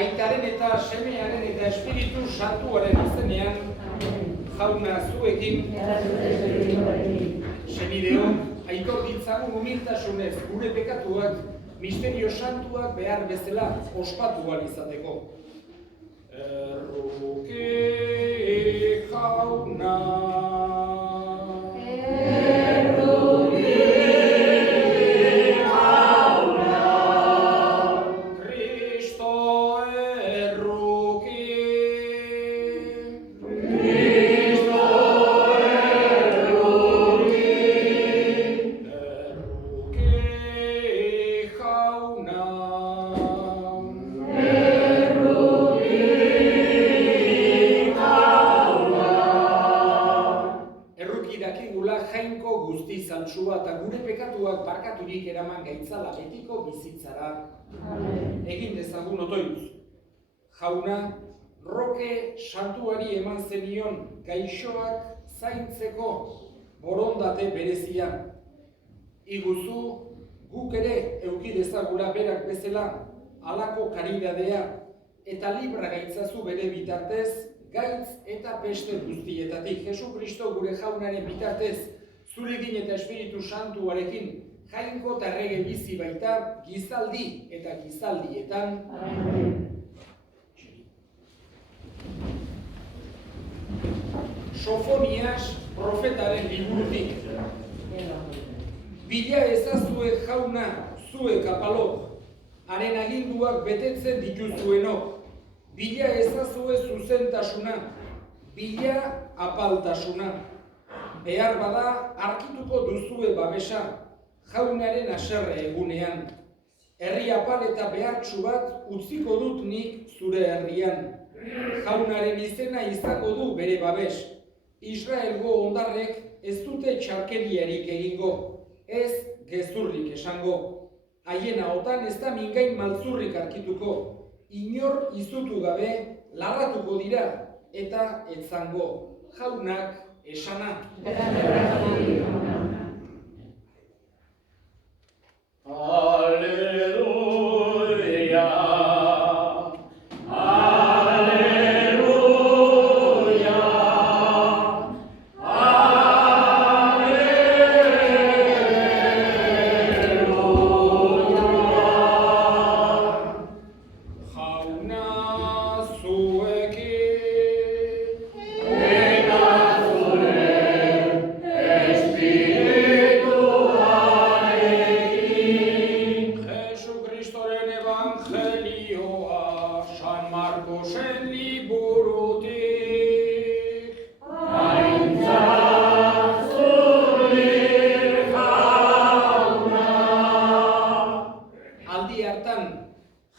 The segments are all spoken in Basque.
Aitaren eta semearen eta Espiritu Santuaren izenean, Jauna zuekin, senideok, aitor ditzagun humiltasunez gure pekatuak, misterio santuak behar bezala ospatu ahal izateko. Erruke Jauna. Eta gure pekatuak barkaturik eraman gaitzala betiko bizitzara. Egin dezagun otoitz. Jauna, Roke santuari eman zenion gaixoak zaintzeko borondate berezia. Iguzu, guk ere eduki dezagula berak bezala halako karidadea eta libra gaitzazu bere bitartez, gaitz eta peste guztietatik. Jesukristo gure Jaunaren bitartez, zurekin eta Espiritu Santuarekin jainko eta errege bizi baita gizaldi eta gizaldietan. Sofonias profetaren liburutik. Bila ezazue Jauna zuek apalok, haren aginduak betetzen dituzuenok. Bila ezazue zuzentasuna, bila apaltasuna. Behar bada, arkituko duzue babesa, Jaunaren haserre egunean. Herri apal eta behartsu bat utziko dut nik zure herrian. Jaunaren izena izango du bere babes. Israelgo ondarrek ez dute txarkeriarik egingo, ez gezurrik esango. Haien ahotan ez da mingain maltzurrik arkituko. Inor izutu gabe larratuko dira eta etzango. Jaunak esana. Aleluia.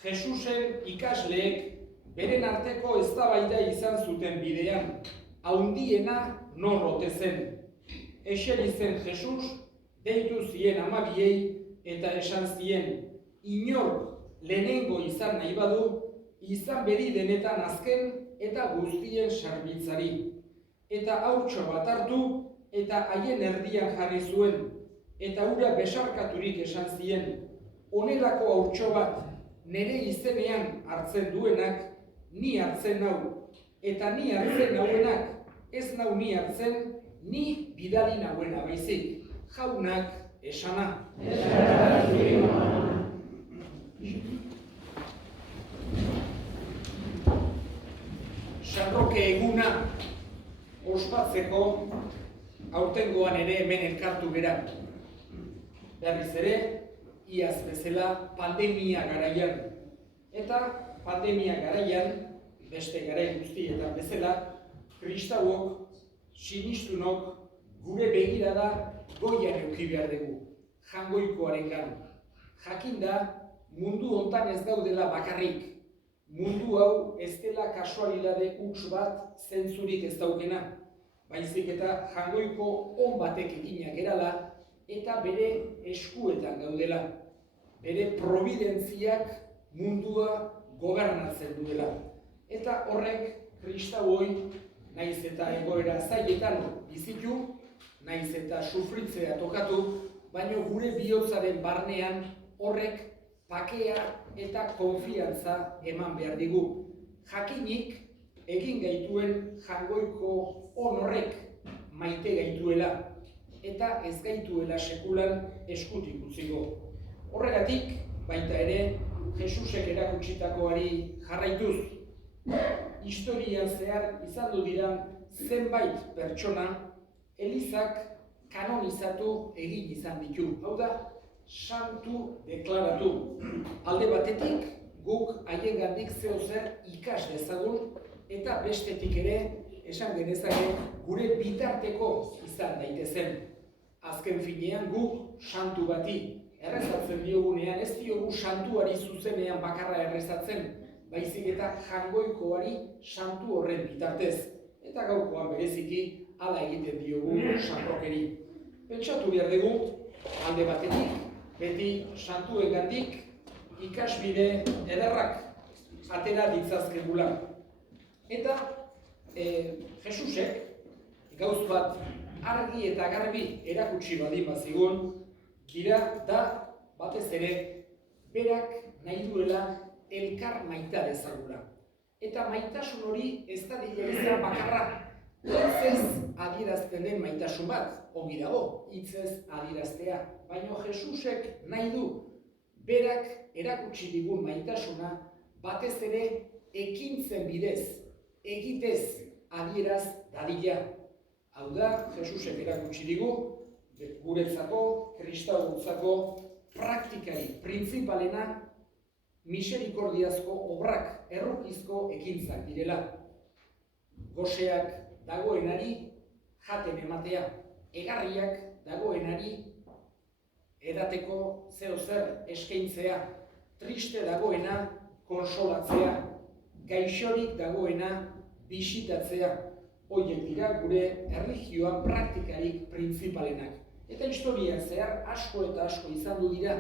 Jesusen ikasleek beren arteko eztabaida izan zuten bidean, haundiena nor ote zen. Eseri zen Jesus, deitu zien amabiei eta esan zien, inor lehenengo izan nahi badu, izan bedi denetan azken eta guztien sarbitzari. Eta haurtxo bat hartu eta haien erdian jarri zuen, eta hura besarkaturik esan zien, honelako haurtxo bat, nere izenean hartzen duenak, ni hartzen nau. Eta ni hartzen nauenak, ez nau ni hartzen, ni bidali nauena baizik. Jaunak esana. San Roke eguna ospatzeko aurtengoan ere hemen elkartu gera. Berriz ere, iaz bezala pandemia garaian. Eta pandemia garaian, beste garai guztietan bezala, kristauok, sinistunok, gure begirada goian eduki behar dugu, jangoikoarengan. Jakinda, mundu hontan ez daudela bakarrik. Mundu hau ez dela kasualidade huts bat zentzurik ez daukena, baizik eta Jaungoiko on batek eginak gerala eta bere eskuetan gaudela, bere providentziak mundua gobernatzen duela. Eta horrek kristauoi, naiz eta egoera zailetan bizitu, naiz eta sufritzea tokatu, baino gure bihotzaren barnean horrek pakea eta konfiantza eman behar digu. Jakinik egin gaituen Jaungoiko on horrek maite gaituela eta ez gaituela sekulan eskutik utziko. Horregatik, baita ere, Jesusek erakutsitakoari jarraituz, historian zehar izandu diran zenbait pertsona Elizak kanonizatu egin izan ditu. Hau da, santu deklaratu. Alde batetik, guk haiengandik zeozer ikas dezagun eta bestetik ere, esan genezake, gure bitarteko izan daitezen. Azken finean guk santu bati errezatzen diogunean, ez diogu santuari zuzenean bakarra errezatzen, baizik eta Jaungoikoari santu horren bitartez. Eta gaurkoan bereziki hala egiten diogu San Rokeri. Pentsatu behar dugu, alde batetik, beti santuengandik ikasbide ederrak atera ditzazkegula. Eta Jesusek gauz bat argi eta garbi erakutsi baldin bazigun, gira da batez ere berak nahi duela elkar maita dezagula. Eta maitasun hori ez da dilereza bakarra, hitzez adierazten den maitasun bat, ongi dago, hitzez adieraztea. Baina Jesusek nahi du berak erakutsi digun maitasuna batez ere ekintzen bidez, egitez adieraz dadila. Hau da, Jesusek erakutsi digu, guretzako, kristautzako praktikari printzipalena miserikordiazko obrak, errukizko ekintzak direla. Goseak dagoenari jaten ematea, egarriak dagoenari edateko zeozer eskaintzea, triste dagoena konsolatzea, gaixorik dagoena bisitatzea. Horiek dira gure erlijioan praktikarik printzipalenak. Eta historian zehar asko eta asko izan du dira.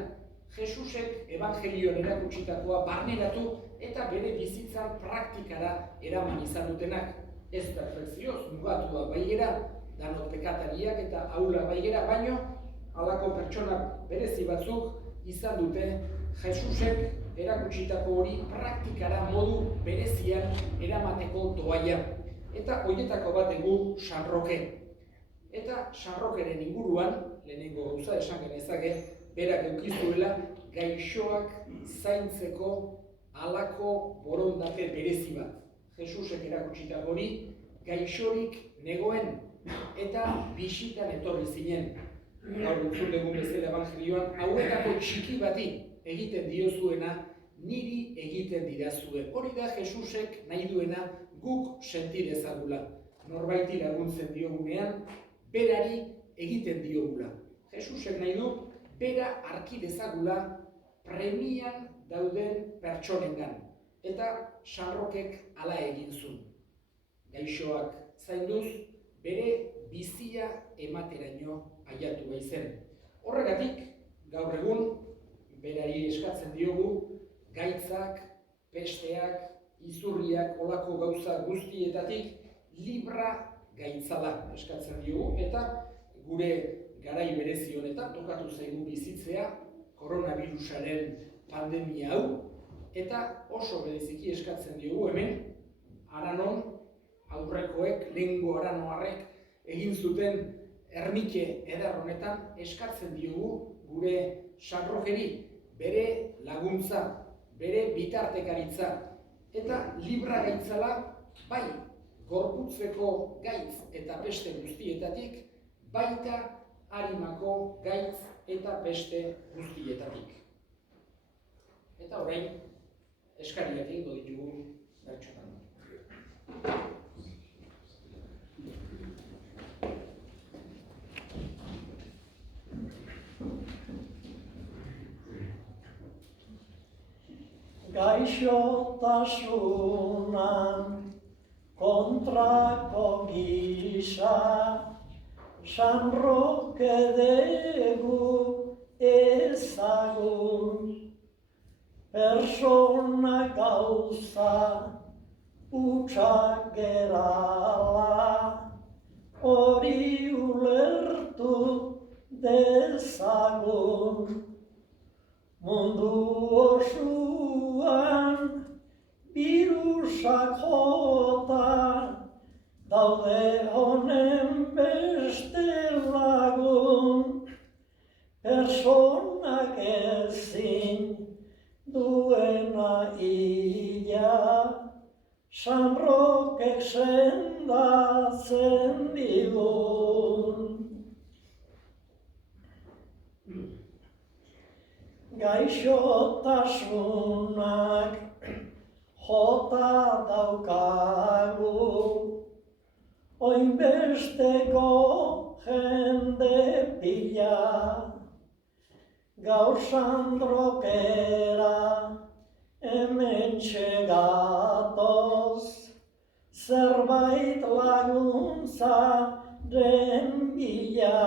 Jesusek evangelioan erakutsitakoa barneratu eta bere bizitzan praktikara eraman izan dutenak. Ez perfekzioz, mugatua baigera, danot pekatariak eta ahulak baigera, baino halako pertsonak berezi batzuk izan dute Jesusek erakutsitako hori praktikara modu berezian eramateko doaia. Eta horietako bat egu San Roke. Eta San Rokeren inguruan, lehenengo gauza esan genezake, berak eukizuela gaixoak zaintzeko halako borondate berezi bat. Jesusek erakutsitako hori gaixorik negoen eta bisitan etorri zinen. Gaur entzun dugun bezala evangelioan, hauetako txiki bati egiten diozuena, niri egiten didazue. Hori da Jesusek nahi duena guk senti dezagula. Norbaiti laguntzen diogunean, berari egiten diogula. Jesusek nahi du, bera harki dezagula premian dauden pertsonengan. Eta San Rokek hala egin zuen. Gaixoak zainduz, bere bizia emateraino aiatu baizen. Horregatik, gaur egun, berari eskatzen diogu, gaitzak, pesteak, izurriak, olako gauza guztietatik libra gaitzala eskatzen diogu, eta gure garai berezi honetan tokatu zaigu bizitzea koronavirusaren pandemia hau, eta oso bereziki eskatzen diogu hemen, Aranon aurrekoek, lehengo aranoarrek egin zuten ernike eder honetan eskatzen diogu gure San Rokeri bere laguntza, bere bitartekaritza, eta libra gaitzala bai gorputzeko gaitz eta beste guztietatik, baita harimako gaitz eta beste guztietatik. Eta orain, eskariak egingo ditugu bertsotan. Gaixotasunan kontrako gisa, San Roke degu ezagun, persona gauza utxak gerala, hori ulertu dezagun. Mundu osuan birusak jota, daude honen beste lagun, personak ezin duena ila, San Rokek sendatzen digun. Gaixotasunak jota daukagu, oinbesteko jende pila, gaur Sandrokera hementxe gatoz, zerbait laguntzaren bila.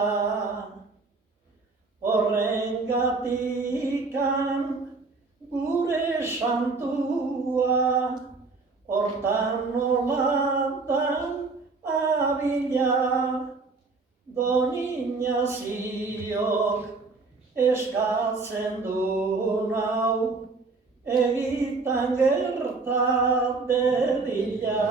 Horrengatikan gure santua, hortan nolatan abila, Don Ignaziok eskatzen du nau, egitan gerta dedila.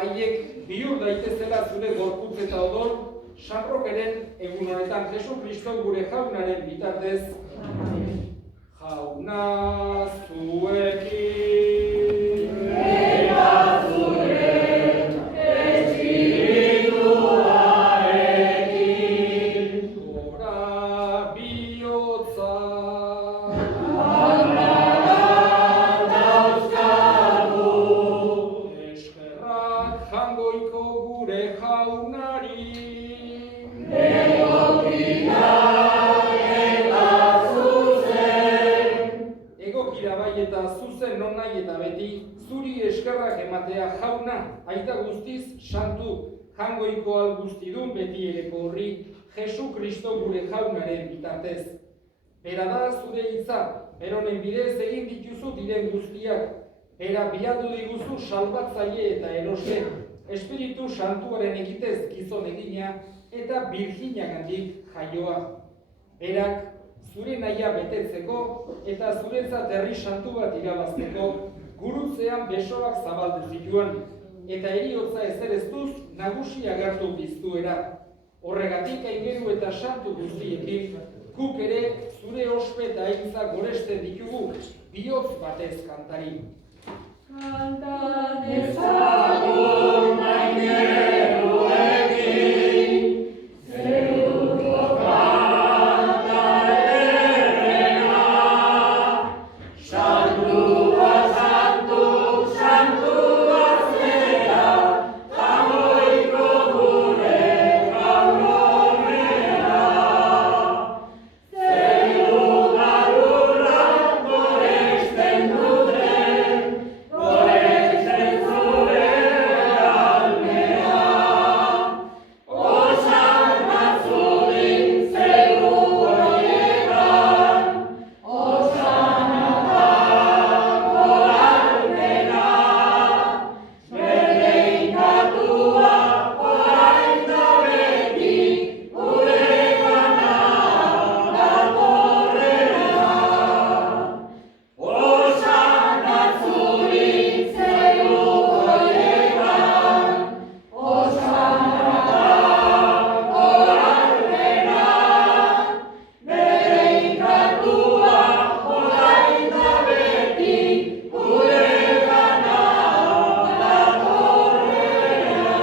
haiek bihur daitezela zure gorputz eta odol, San Rokeren egun honetan Jesu Kristo gure jaunaren bitartez. Jauna zuekin. Eta zure espirituarekin. Gora bihotza. Jangoiko gure jaunari. Egokira bai eta zuzen non nahi eta beti, zuri eskerrak ematea jauna, aita guztiz santu, jangoiko guztidun beti ereko horri, Jesu Kristo gure jaunaren bitartez. Bera da zure hitza, beronen bidez egin dituzu diren guztiak, bera bilatu diguzu salbatzaile eta erose, Espiritu Santuaren egitez gizon egina eta Birjinagandik jaioa. Berak zure nahia betetzeko eta zuretzat herri santu bat irabazteko gurutzean besoak zabaldu zituen, eta heriotza ezereztuz nagusi agertu biztuera. Horregatik aingeru eta santu guztiekin, guk ere zure ospe eta aintza goresten ditugu, bihotz batez kantari. Kanta dezagun aingeruekin, zeruko kanta ederrena, santua, santu, santua zera, jaungoiko gure jaunonena. Zeru garurrak goresten duten, goresten zure almena. Osana zuri zeru horietan, osana dago almena. Berdeikatua orain da beti, guregana datorrena. Osana zuri zeru horietan, osana dago almena. Berdeikatua orain da beti, guregana datorrena.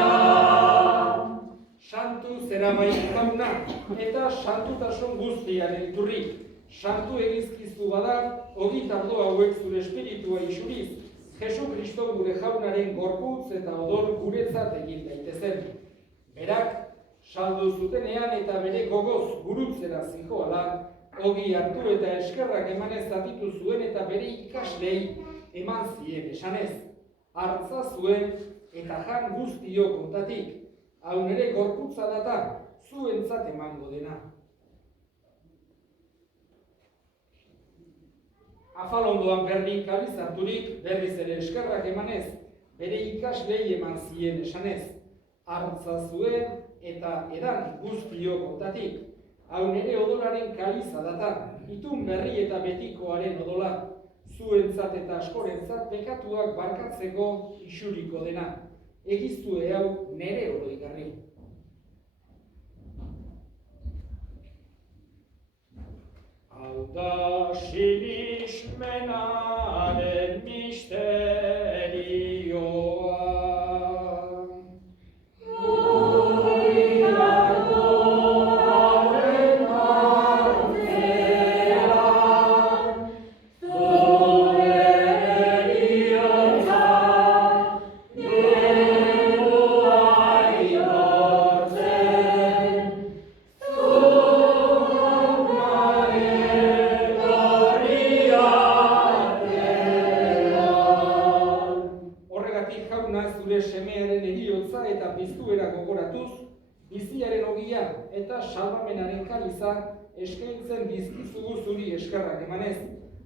Santu zeramain jauna eta santutasun guztiaren iturri. Santu egizkiztu bada, ogit ardo hauek zure espiritua isuriz, Jesu Kristo gure jaunaren gorputz eta odol guretzat egin daitezen. Berak, saldu zutenean eta bere gogoz gurutzera zihoala, ogi hartu eta eskerrak emanez zatitu zuen eta bere ikaslei eman zien esanez. Hartza zuen eta jan guztio kontatik, hau nere gorputza data, zuentzat emango dena. Afalondoan berdin kaliz harturik, berriz ere eskerrak emanez, bere ikaslei eman zien esanez. Hartza zuen eta edan guztio kontatik, hau nere odolaren kaliza data, itun berri eta betikoaren odola, zuentzat eta askorentzat pekatuak barkatzeko isuriko dena. Egiztue hau nere oroigarri. Hau da sinismenaren misterioa. Zure semearen heriotza eta piztuera gogoratuz, biziaren ogia eta salbamenaren kaliza eskaintzen dizkizugu zuri eskerrak emanez,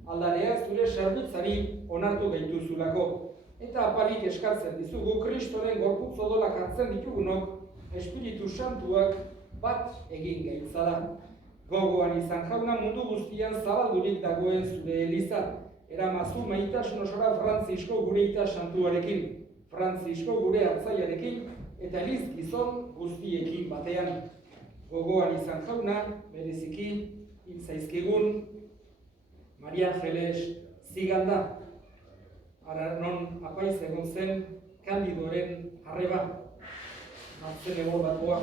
aldarea zure zerbitzari onartu gaituzulako. Eta apalik eskartzen dizugu Kristoren gorputz odolak hartzen ditugunok, Espiritu Santuak bat egin gaitzada. Gogoan izan jauna mundu guztian zabaldurik dagoen zure eliza, eramazu maitasun osora Frantzisko gure ita santuarekin, Frantzisko gure hartzaiarekin eta eliz gizon guztiekin batean. Gogoan izan jauna, bereziki, hiltzaizkigun, Maria Angeles Zigalda, non apaiz egon zen Kandidoren arreba, martzen ebordakoa,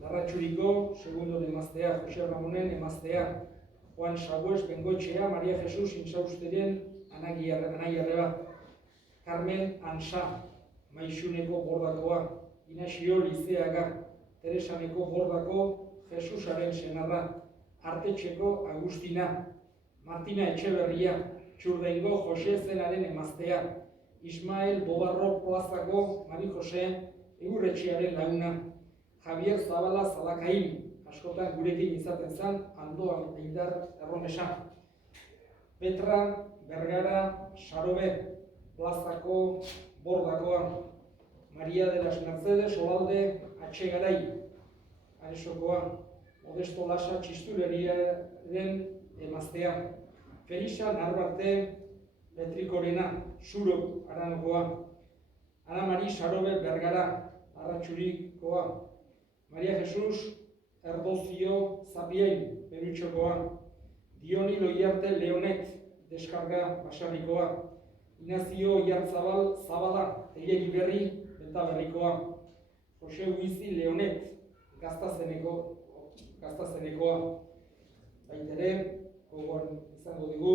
Larratxuriko, segundoren emaztea, Jose Ramonen emaztea, Juan Sabues Bengoetxea, Maria Jesus Intzausteren anai arreba, Carmen Ansa, Maixuneko bordakoa, Inazio Lizeaga, Teresaneko bordako Jesusaren senarra, Artetxeko Agustina, Martina Etxeberria, Txurdengo Jose Zenaren emaztea, Ismael Bobarro Plazako Mari Jose, Egurretxearen laguna, Javier Zabala Zalakain, askotan gurekin izaten zen, Andoan Eindar Erromesa. Petra Bergara Sarobe, Plazako Bordakoa. Maria de las Mercedes Olalde Atxegarai, Aresokoa. Modesto Lasa Txistuleriaren emaztea. Felisa Narbarte Petrikorena, Zuro Aranokoa. Ana Mari Sarobe Bergara, Arratxurikoa. Maria Jesus Erdozio Zapiein, Perutxokoa. Dioni Loiarte Leonet, Deskarga Basarrikoa. Inazio Iartzabal Zabala, Egegi Berri, Benta Berrikoa. Jose Uizi Leonet, Gaztazenekoa. Baitere, gogoan izango digu,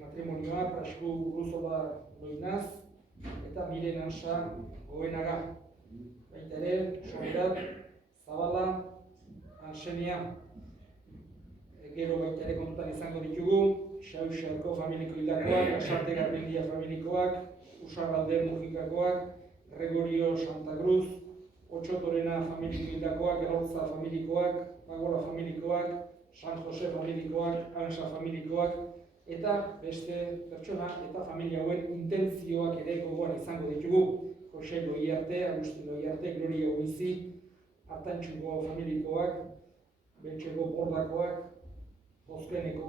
matrimonioa, Prasku Uruzola Loinaz, eta Miren Ansa Goenaga. Baitere, Soberat Zabala Ansenia. Gero baitere kontutan izango ditugu, Xauxarko familiko hildakoak, Asarte Garmendia familikoak, Usarralde Mujikakoak, Gregorio Santa Cruz, Otxotorena familiko hildakoak, Erortza familikoak, Pagola familikoak, San Jose familikoak, Ansa familikoak, eta beste pertsona eta familia hauen intentzioak ere gogoan izango ditugu. Jose Loiarte, Agustin Loiarte, Gloria Uizi, Artantxuko familikoak, Beltxeko Bordakoak, Bozkeneko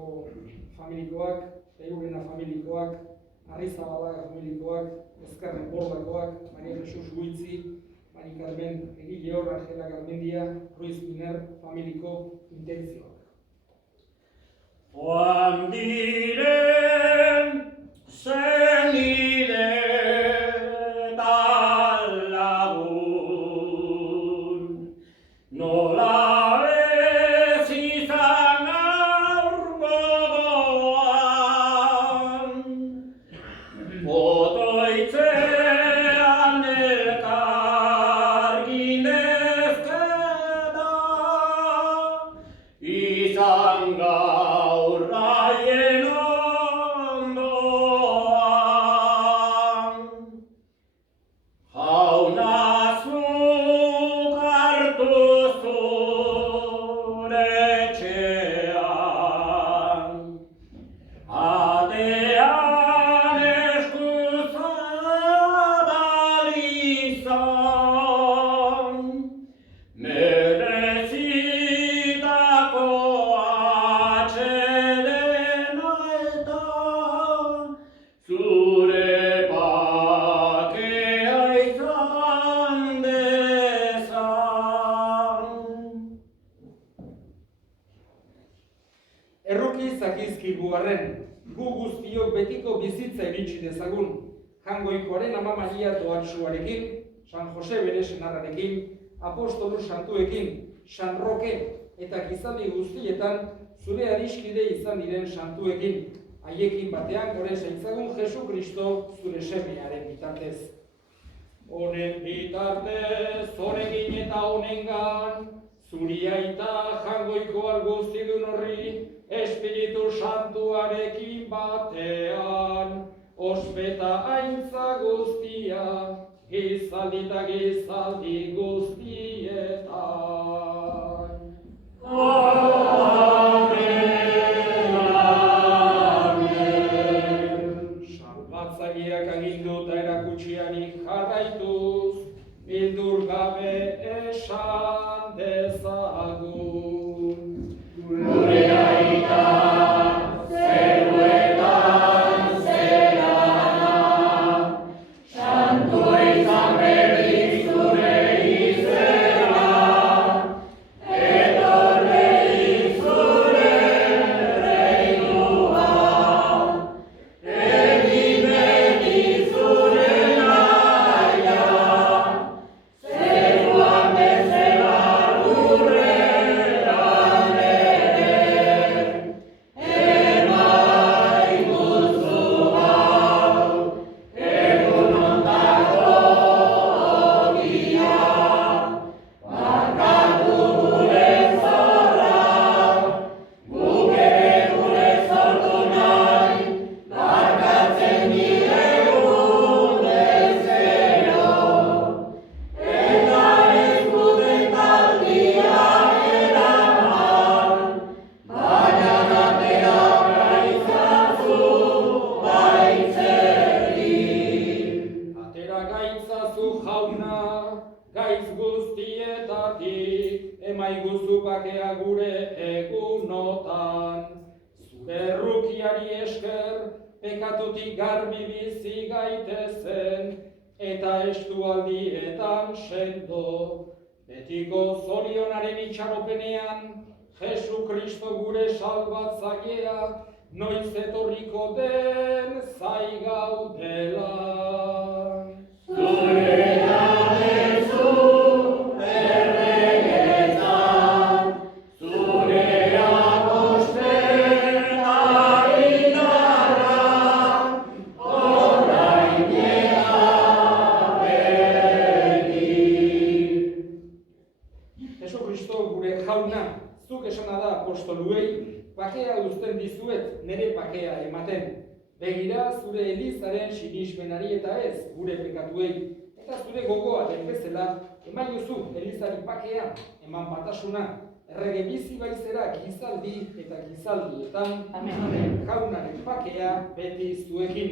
familikoak, Eurena familikoak, Arrizabalaga familikoak, Ezkerren Bordakoak, Maria Jesus Guitzi, Mari Carmen Egileor, Angela Garmendia, Ruiz Miner familiko intentzioak. Joan diren zenide eta lagun, nola ez izan gaur gogoan, otoitzean elkar ginezketa, izan gaur haien ondoan. Jauna zuk hartu zure etxean, atean eskuzabal izan, merezitako atsedena eta zure pakea izan dezan. Erroki zakizkibuarren, gu guztiok betiko bizitza iritsi dezagun, Jangoikoaren Ama Maria Doatsuarekin, San Jose bere senarrarekin, apostolu santuekin, San Roke eta gizaldi guztietan zure adiskide izan diren santuekin, haiekin batean gore zaitzagun Jesu Kristo zure semearen bitartez. Honen bitartez, honekin eta honengan, zuri aita Jangoiko alguztidun horri, Espiritu Santuarekin batean, ospeta aintza guztia, gizaldi eta gizaldi guztietan. Amen, amen. Salbatzaileak agindu eta erakutsiarik jarraituz, bildur gabe esan dezagun. Gure aita zeruetan zera, santu izan berri zure izena, etorre egunotan. Zure errukiari esker, pekatutik garbi bizi gaitezen, eta estualdietan sendo. Betiko zorionaren itxaropenean, Jesu Kristo gure salbatzailea, noiz etorriko den zai gaudela. Zurea Jesu, erregetzan, zurea bosten ari darra, orain eta beti. Jesu Kristo gure jauna, zuk esana da apostoluei, bakea uzten dizuet, nire bakea ematen. Begira zure Elizaren sinismenari eta ez gure pekatuei. Eta zure gogoaren bezala, emaiozu Elizari bakea, eman batasuna, errege bizi baizera gizaldi eta gizaldietan, jaunaren bakea beti zuekin.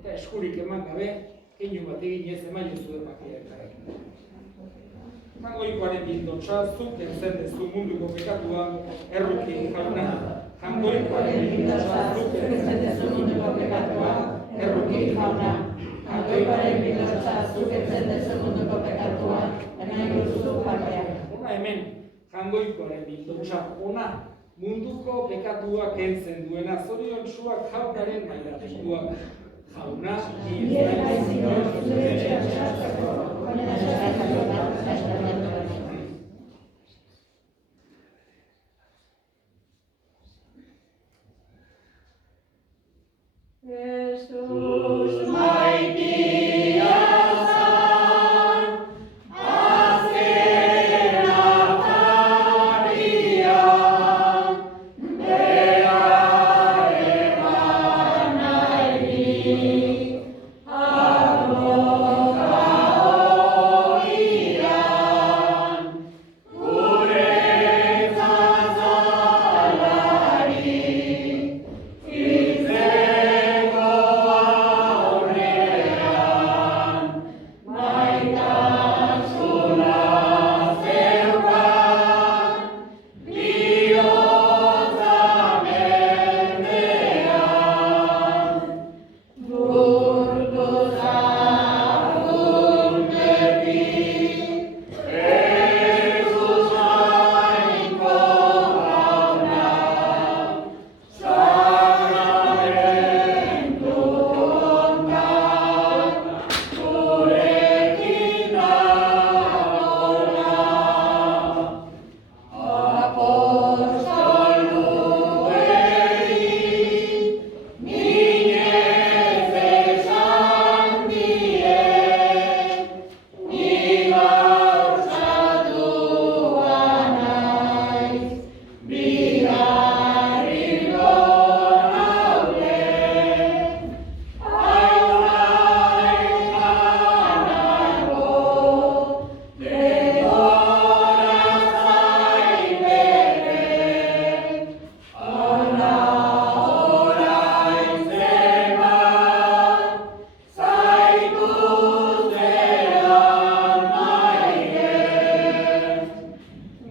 Eta eskurik eman gabe, keinu bat egin ez emaiozu bakea elkarrekin. Jangoikoaren bildotsa, zuk entzen dezu munduko pekatua, erruki jauna. Jangoikoaren bildotsa, zuk entzen dezu munduko pekatua, erruki jauna. Jangoikoaren bildotsa, zuk entzen dezu munduko pekatua, emaiguzu bakea. Ona hemen, jangoikoaren bildotsa, ona munduko pekatua kentzen duena, zoriontsuak jaunaren mailatekoak. Jauna, Jesus maitia zan, azkena farian, bera eman nahi, aboka horian, guretzat zalari, hiltzeko aurrean, maitasuna zeukan, bihotza mendean, gurtu zagun beti, Jesus jainko jauna, sakramentu hontan, gurekin dagoela. Apostoluei, minez esan die, ni gaur saldua naiz, bigarriko naude. Aitaren janago, denbora zaibete, ana orain zenbat, zaituztean maite.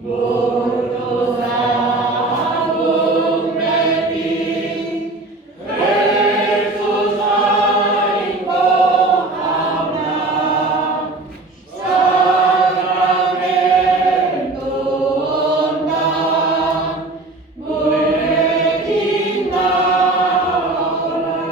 Gurtu zagun beti, Jesus jainko jauna, sakramentu hontan, gurekin dagoela.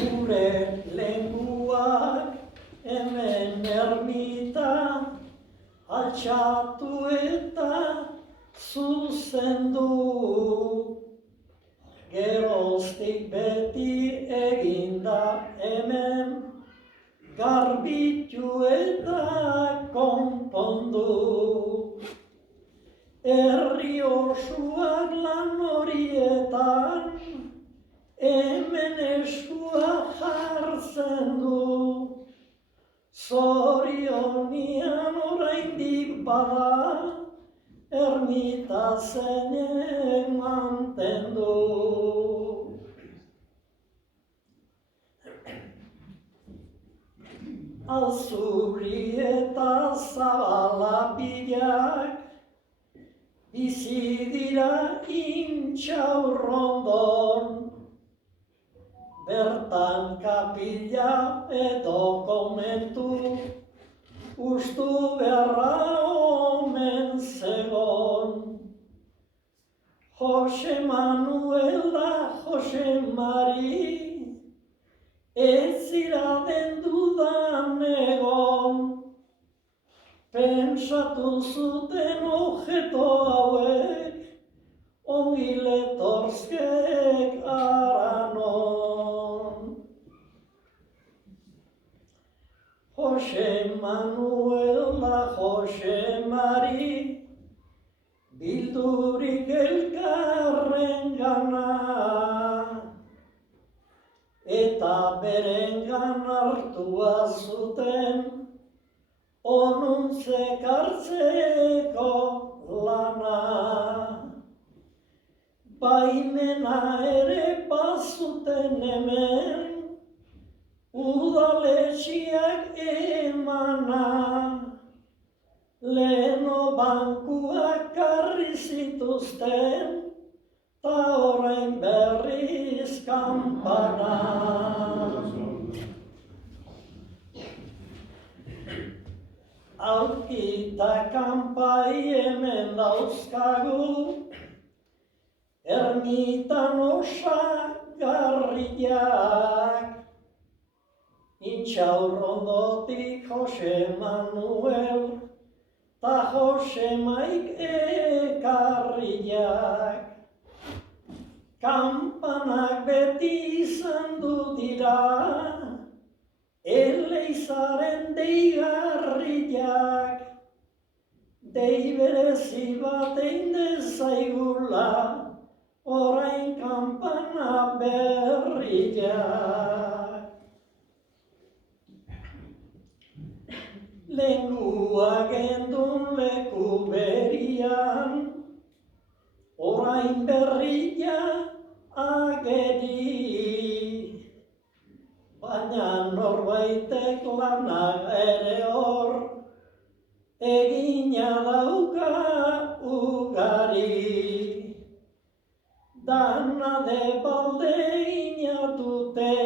Gure lenguak hemen ermita altxatu eta zuzendu. Geroztik beti eginda hemen, garbitu eta konpondu. Herri osoak lan horietan, hemen eskua jartzen du. Zorionian oraindik bada, ermita zenek mantendu. Alzuri eta zabala pilak, bizi dira intxaurrondon, bertan kapila edo komentu, ustu beharra omen zegon. Jose Manuel da Jose Mari, ez zira den dudan egon. Pentsatu zuten objeto hauek, ongi letorzkek aranon. Jose Manuel da Jose Mari, bildurik elkarren gana, eta berengan hartua zuten, onuntzek hartzeko lana. Baimena ere bazuten hemen, udaletxiak emana. Leheno bankuak karri zituzten, ta orain berriz kanpana. Aurkita kanpai hemen dauzkagu, ermitan osagarriak. Intxaurrondotik Jose Manuel, ta Jose Maik ekarriak. Kampanak beti izan du dira, Eleizaren deigarriak. Dei berezi bat egin dezaigula, orain kampana berriak. Lengua gendun leku berian, orain berria ageri. Baina norbaitek lanak ere hor, egina dauka ugari. Dana de balde inatute,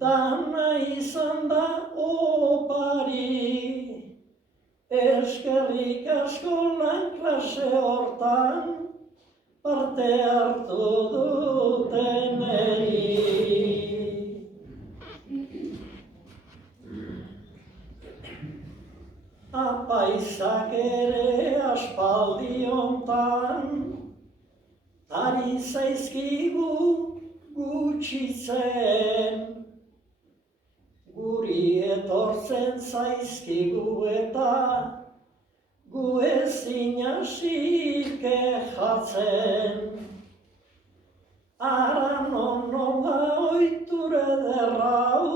dana izan da opari. Eskerrik asko lan klase hortan, parte hartu dutenei. Apaizak ere aspaldi hontan, ari zaizkigu gutxitzen. Guri etortzen zaizkigu eta gu ezin hasi kexatzen. Ara nola ohiture derrau,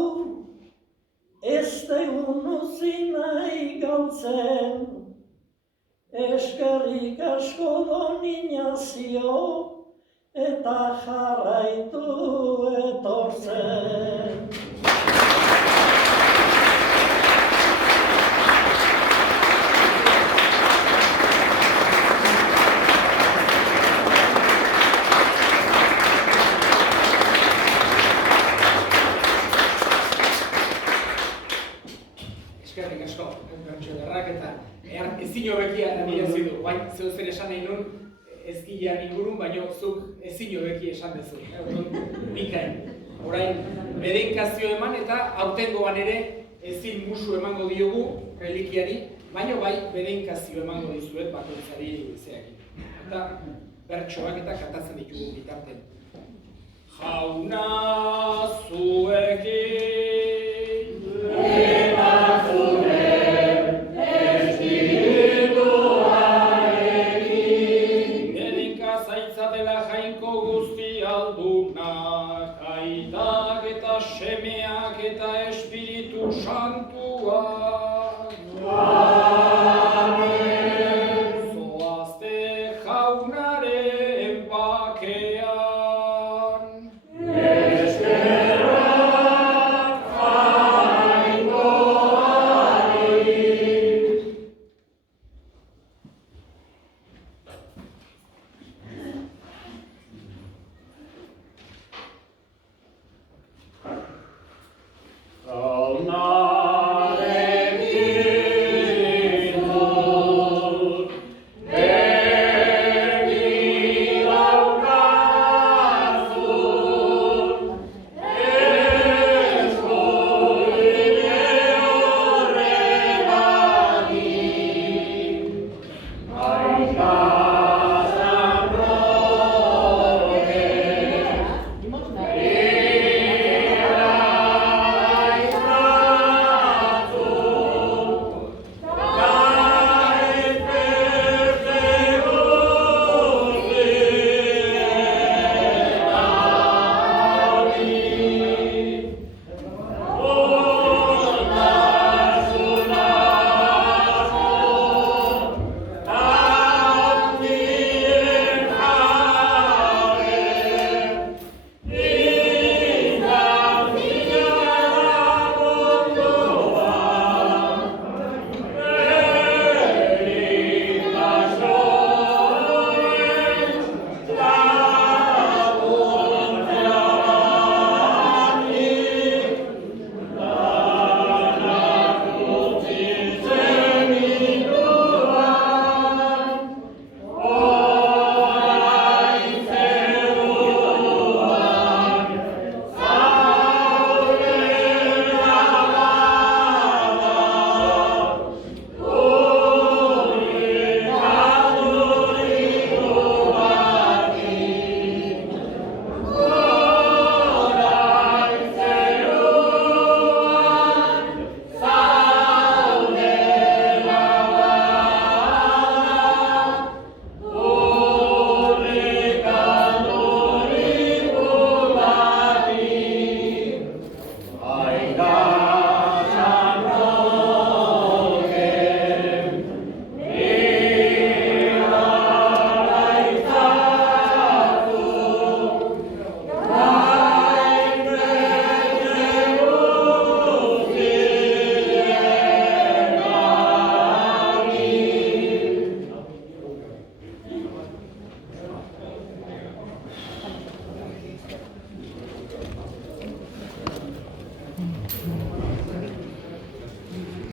ez degun utzi nahi galtzen. Eskerrik asko Don Inazio, eta jarraitu etortzen. Eskerrik asko, Bertxo Derrak, eta ezin hobekia adierazi du. Bai, zeu zer esan nahi nun, ezkilean ingurun, baina zuk ezin hobeki esan duzu. Bikain. Orain, bedeinkazio eman eta aurtengoan ere ezin musu emango diogu, relikiari, baina bai bere inkazio emango dizuet bakoitzari zeakin. Eta bertsoak eta kantatzen ditugu bitartean. Jauna zuekin